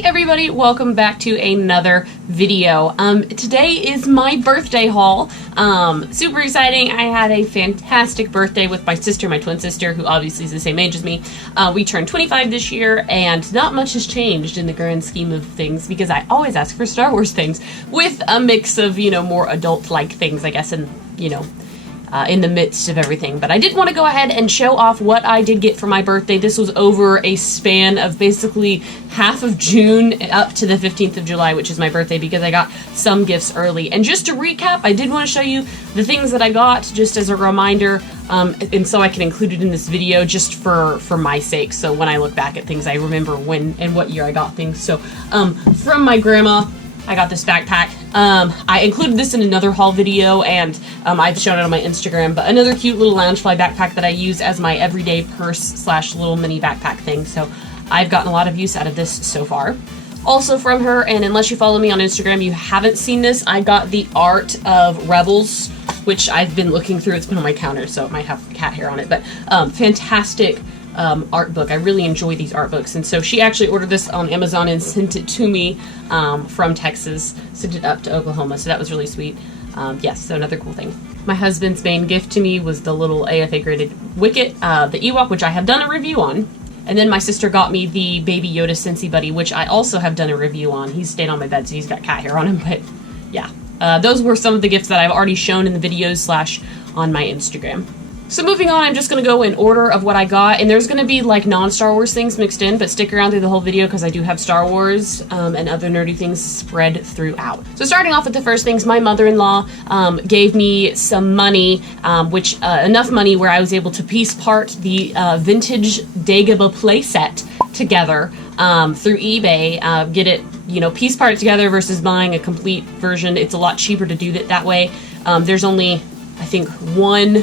Hey everybody, welcome back to another video. Today is my birthday haul. Super exciting. I had a fantastic birthday with my sister, my twin sister, who obviously is the same age as me. We turned 25 this year, and not much has changed in the grand scheme of things because I always ask for Star Wars things with a mix of, more adult-like things, I guess, and, in the midst of everything. But I did want to go ahead and show off what I did get for my birthday. This was over a span of basically half of June up to the 15th of July, which is my birthday, because I got some gifts early. And just to recap, I did want to show you the things that I got just as a reminder, and so I can include it in this video just for my sake. So when I look back at things, I remember when and what year I got things. So from my grandma, I got this backpack. I included this in another haul video, and I've shown it on my Instagram, but another cute little Loungefly backpack that I use as my everyday purse slash little mini backpack thing. So I've gotten a lot of use out of this so far. Also from her, and unless you follow me on Instagram, you haven't seen this, I got the art of Rebels, which I've been looking through. It's been on my counter, so it might have cat hair on it, but fantastic art book. I really enjoy these art books, and so she actually ordered this on Amazon and sent it to me from Texas, sent it up to Oklahoma, so that was really sweet. Yes, so another cool thing. My husband's main gift to me was the little AFA graded Wicket, the Ewok, which I have done a review on, and then my sister got me the Baby Yoda Scentsy Buddy, which I also have done a review on. He's stayed on my bed, so he's got cat hair on him, but yeah. Those were some of the gifts that I've already shown in the videos slash on my Instagram. So moving on, I'm just going to go in order of what I got, and there's going to be like non-Star Wars things mixed in, but stick around through the whole video because I do have Star Wars and other nerdy things spread throughout. So starting off with the first things, my mother-in-law gave me some money, which enough money where I was able to piece part the vintage Dagobah playset together through eBay, get it, piece part it together versus buying a complete version. It's a lot cheaper to do it that way. There's only, I think, one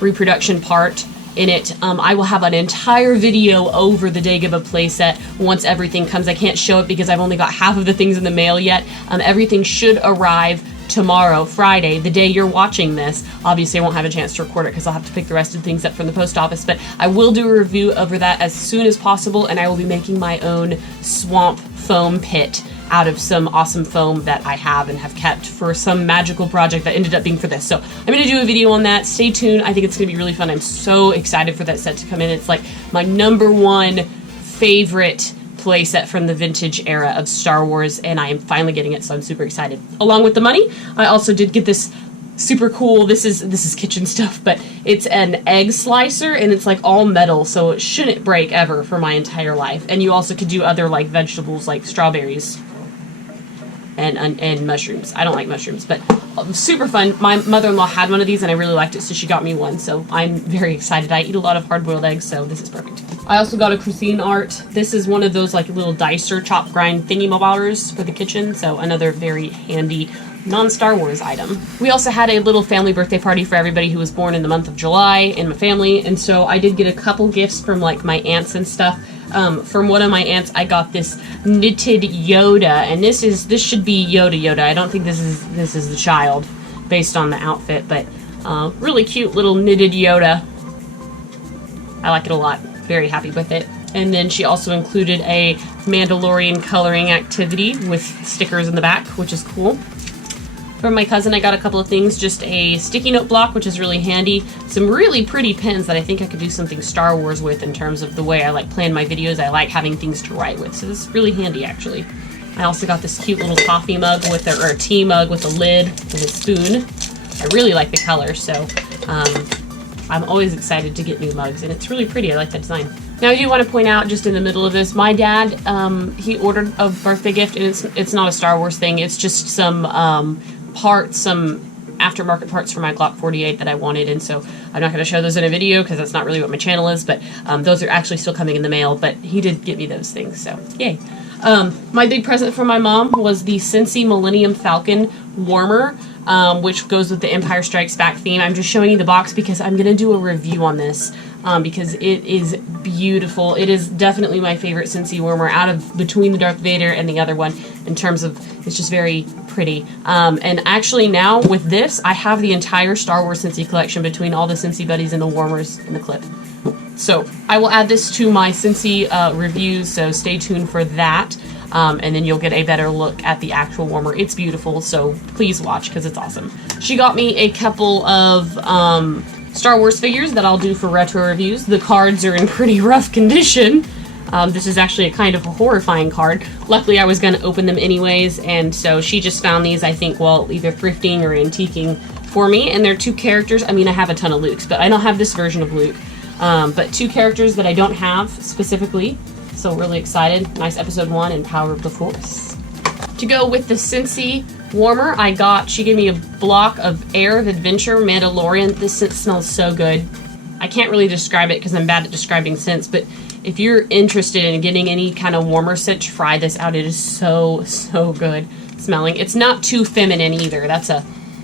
reproduction part in it. I will have an entire video over the Dagobah playset once everything comes. I can't show it because I've only got half of the things in the mail yet. Everything should arrive tomorrow, Friday, the day you're watching this. Obviously, I won't have a chance to record it because I'll have to pick the rest of the things up from the post office, but I will do a review over that as soon as possible, and I will be making my own swamp foam pit out of some awesome foam that I have and have kept for some magical project that ended up being for this. So I'm going to do a video on that. Stay tuned. I think it's going to be really fun. I'm so excited for that set to come in. It's like my #1 favorite playset from the vintage era of Star Wars, and I am finally getting it, so I'm super excited. Along with the money, I also did get this super cool, this is kitchen stuff, but it's an egg slicer, and it's like all metal, so it shouldn't break ever for my entire life. And you also could do other like vegetables like strawberries and mushrooms. I don't like mushrooms, but super fun. My mother-in-law had one of these and I really liked it, so she got me one, so I'm very excited. I eat a lot of hard-boiled eggs, so this is perfect. I also got a cuisine art. This is one of those like little dicer chop grind thingy-mabobbers for the kitchen, so another very handy non-Star Wars item. We also had a little family birthday party for everybody who was born in the month of July in my family, and so I did get a couple gifts from like my aunts and stuff. From one of my aunts, I got this knitted Yoda, and this should be Yoda. I don't think this is the child based on the outfit, but really cute little knitted Yoda. I like it a lot. Very happy with it. And then she also included a Mandalorian coloring activity with stickers in the back, which is cool. From my cousin, I got a couple of things, just a sticky note block, which is really handy, some really pretty pens that I think I could do something Star Wars with in terms of the way I like plan my videos. I like having things to write with, so this is really handy actually. I also got this cute little coffee mug with or a tea mug with a lid with a spoon. I really like the color, so I'm always excited to get new mugs, and it's really pretty. I like that design. Now I do want to point out, just in the middle of this, my dad, he ordered a birthday gift, and it's not a Star Wars thing, it's just some parts, some aftermarket parts for my Glock 48 that I wanted, and so I'm not going to show those in a video because that's not really what my channel is, but those are actually still coming in the mail, but he did get me those things, so yay. My big present from my mom was the Scentsy Millennium Falcon warmer, which goes with the Empire Strikes Back theme. I'm just showing you the box because I'm going to do a review on this because it is beautiful. It is definitely my favorite Scentsy warmer out of between the Darth Vader and the other one in terms of it's just very pretty. And actually now with this, I have the entire Star Wars Scentsy collection between all the Scentsy buddies and the warmers in the clip. So I will add this to my Scentsy reviews, so stay tuned for that. and then you'll get a better look at the actual warmer. It's beautiful, so please watch because it's awesome. She got me a couple of Star Wars figures that I'll do for retro reviews. The cards are in pretty rough condition. This is actually a kind of a horrifying card. Luckily, I was going to open them anyways, and so she just found these, I think, while either thrifting or antiquing for me, and they're 2 characters. I mean, I have a ton of Lukes, but I don't have this version of Luke. But 2 characters that I don't have specifically, so really excited. Nice episode 1 and Power of the Force. To go with the Scentsy warmer, she gave me a block of Air of Adventure Mandalorian. This scent smells so good. I can't really describe it because I'm bad at describing scents, but if you're interested in getting any kind of warmer scent, try this out. It is so, so good smelling. It's not too feminine either.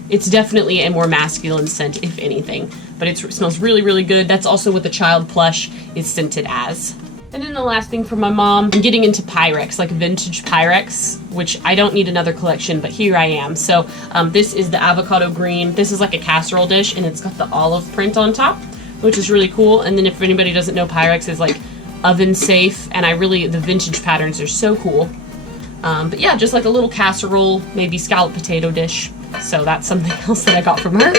It's definitely a more masculine scent, if anything. But it smells really, really good. That's also what the child plush is scented as. And then the last thing from my mom, I'm getting into Pyrex, like vintage Pyrex, which I don't need another collection, but here I am. So this is the avocado green. This is like a casserole dish, and it's got the olive print on top, which is really cool. And then if anybody doesn't know, Pyrex is like oven safe, and the vintage patterns are so cool. But yeah, just like a little casserole, maybe scalloped potato dish. So that's something else that I got from her.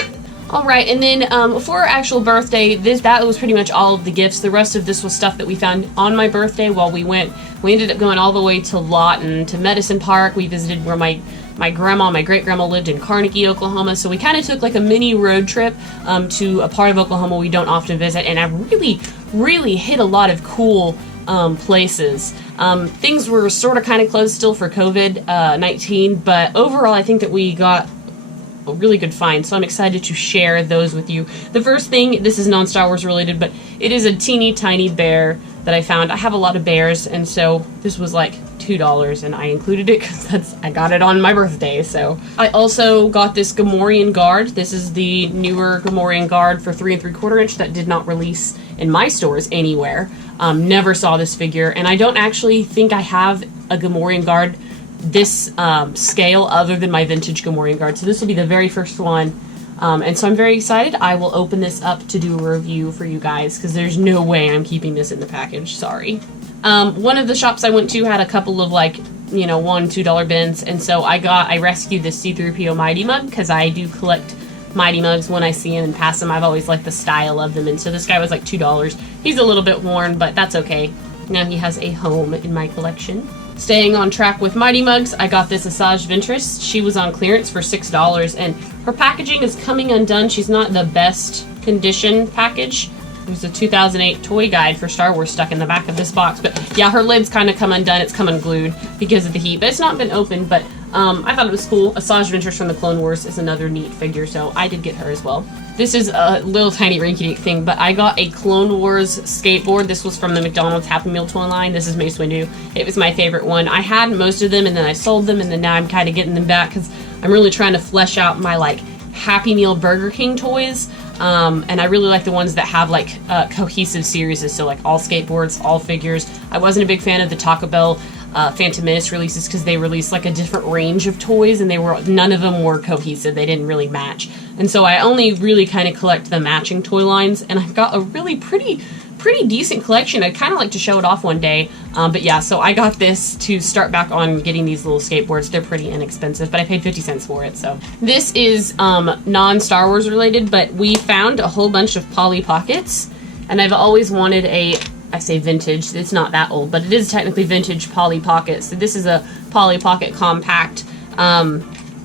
All right, and then for our actual birthday, that was pretty much all of the gifts. The rest of this was stuff that we found on my birthday while we went. We ended up going all the way to Lawton, to Medicine Park. We visited where my great-grandma lived in Carnegie, Oklahoma. So we kind of took like a mini road trip to a part of Oklahoma we don't often visit, and I really hit a lot of cool places. Things were sort of kind of closed still for COVID-19, but overall I think that we got a really good find, so I'm excited to share those with you. The first thing, this is non-Star Wars related, but it is a teeny tiny bear that I found. I have a lot of bears, and so this was like $2, and I included it because I got it on my birthday. So I also got this Gamorrean Guard. This is the newer Gamorrean Guard for 3 3/4 inch that did not release in my stores anywhere. Never saw this figure, and I don't actually think I have a Gamorrean Guard this scale other than my vintage Gamorrean Guard. So this will be the very first one. And so I'm very excited. I will open this up to do a review for you guys because there's no way I'm keeping this in the package. Sorry. One of the shops I went to had a couple of like, $1, $2 bins. And so I rescued this C-3PO Mighty Mug because I do collect Mighty Mugs when I see them and pass them. I've always liked the style of them. And so this guy was like $2. He's a little bit worn, but that's okay. Now he has a home in my collection. Staying on track with Mighty Mugs, I got this Asajj Ventress. She was on clearance for $6, and her packaging is coming undone. She's not the best condition package. There's a 2008 toy guide for Star Wars stuck in the back of this box, but yeah, her lid's kind of come undone. It's come unglued because of the heat, but it's not been opened, but I thought it was cool. Asajj Ventress from the Clone Wars is another neat figure, so I did get her as well. This is a little tiny rinky-dink thing, but I got a Clone Wars skateboard. This was from the McDonald's Happy Meal toy line. This is Mace Windu. It was my favorite one. I had most of them, and then I sold them, and then now I'm kind of getting them back because I'm really trying to flesh out my like Happy Meal Burger King toys. And I really like the ones that have like cohesive series, so like all skateboards, all figures. I wasn't a big fan of the Taco Bell Phantom Menace releases because they released like a different range of toys, and none of them were cohesive. They didn't really match, and so I only really kind of collect the matching toy lines. And I've got a really pretty decent collection. I'd kind of like to show it off one day, but yeah. So I got this to start back on getting these little skateboards. They're pretty inexpensive, but I paid 50 cents for it. So this is non-Star Wars related, but we found a whole bunch of Polly Pockets, and I've always wanted I say vintage, it's not that old, but it is technically vintage Polly Pocket. So this is a Polly Pocket Compact.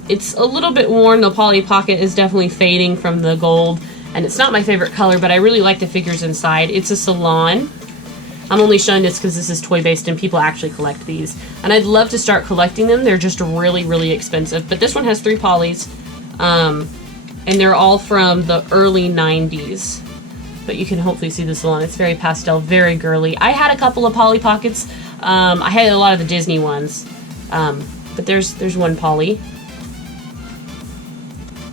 It's a little bit worn. The Polly Pocket is definitely fading from the gold, and it's not my favorite color, but I really like the figures inside. It's a Salon. I'm only showing this because this is toy-based and people actually collect these. And I'd love to start collecting them. They're just really, really expensive. But this one has 3 Pollys, and they're all from the early 90s. But you can hopefully see the Salon. It's very pastel, very girly. I had a couple of Polly Pockets. I had a lot of the Disney ones. But there's one Polly.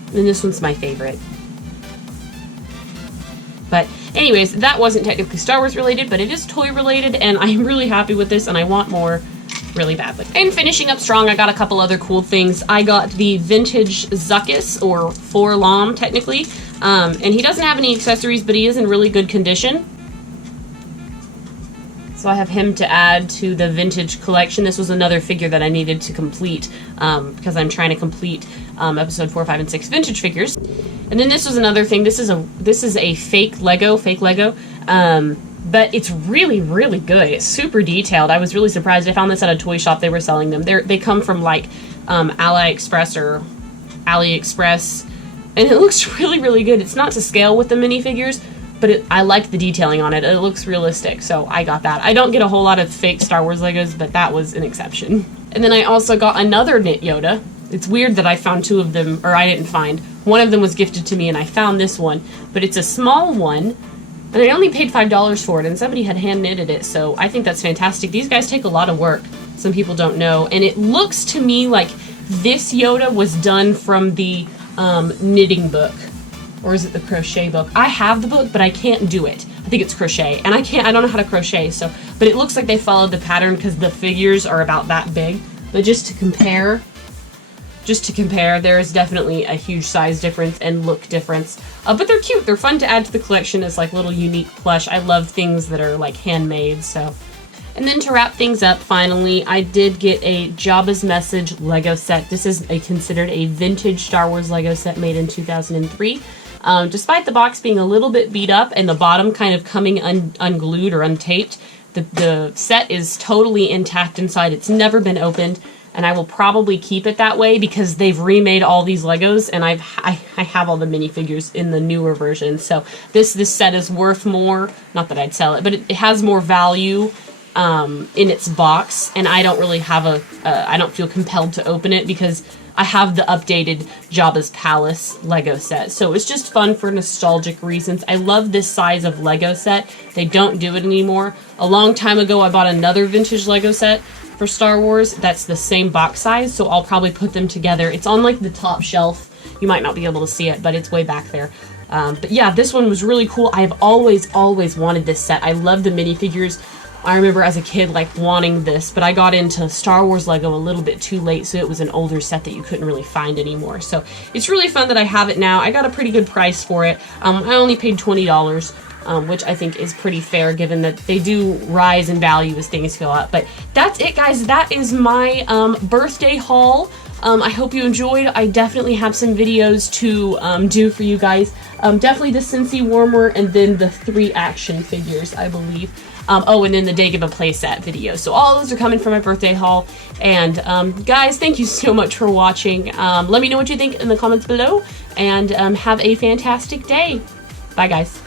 And this one's my favorite. But anyways, that wasn't technically Star Wars related, but it is toy related, and I'm really happy with this, and I want more really badly. And finishing up strong, I got a couple other cool things. I got the vintage Zuckuss, or Forlom technically, and he doesn't have any accessories, but he is in really good condition. So I have him to add to the vintage collection. This was another figure that I needed to complete because I'm trying to complete episode 4, 5, and 6 vintage figures. And then this was another thing. This is a fake Lego, but it's really, really good. It's super detailed. I was really surprised. I found this at a toy shop. They were selling them. They come from like AliExpress, and it looks really, really good. It's not to scale with the minifigures, but I like the detailing on it. It looks realistic, so I got that. I don't get a whole lot of fake Star Wars Legos, but that was an exception. And then I also got another knit Yoda. It's weird that I found two of them, or I didn't find. One of them was gifted to me, and I found this one, but it's a small one, and I only paid $5 for it, and somebody had hand knitted it, so I think that's fantastic. These guys take a lot of work. Some people don't know, and it looks to me like this Yoda was done from the knitting book. Or is it the crochet book? I have the book, but I can't do it. I think it's crochet, and I don't know how to crochet, so, but it looks like they followed the pattern because the figures are about that big. But just to compare, there is definitely a huge size difference and look difference. But they're cute. They're fun to add to the collection as like little unique plush. I love things that are like handmade, so. And then to wrap things up, finally, I did get a Jabba's Message Lego set. This is considered a vintage Star Wars Lego set made in 2003. Despite the box being a little bit beat up and the bottom kind of coming unglued or untaped, the set is totally intact inside. It's never been opened, and I will probably keep it that way because they've remade all these Legos, and I have all the minifigures in the newer version. So this set is worth more. Not that I'd sell it, but it has more value in its box, and I don't really have I don't feel compelled to open it because I have the updated Jabba's Palace Lego set. So it's just fun for nostalgic reasons. I love this size of Lego set. They don't do it anymore. A long time ago, I bought another vintage Lego set for Star Wars that's the same box size, so I'll probably put them together. It's on like the top shelf. You might not be able to see it, but it's way back there. But yeah, this one was really cool. I've always wanted this set. I love the minifigures. I remember as a kid like wanting this, but I got into Star Wars Lego a little bit too late, so it was an older set that you couldn't really find anymore. So it's really fun that I have it now. I got a pretty good price for it. I only paid $20, which I think is pretty fair given that they do rise in value as things go up. But that's it, guys. That is my birthday haul. I hope you enjoyed. I definitely have some videos to do for you guys. Definitely the Cincy warmer and then the 3 action figures, I believe. Oh, and then the Dagobah playset video. So all those are coming from my birthday haul. And guys, thank you so much for watching. Let me know what you think in the comments below. And have a fantastic day. Bye, guys.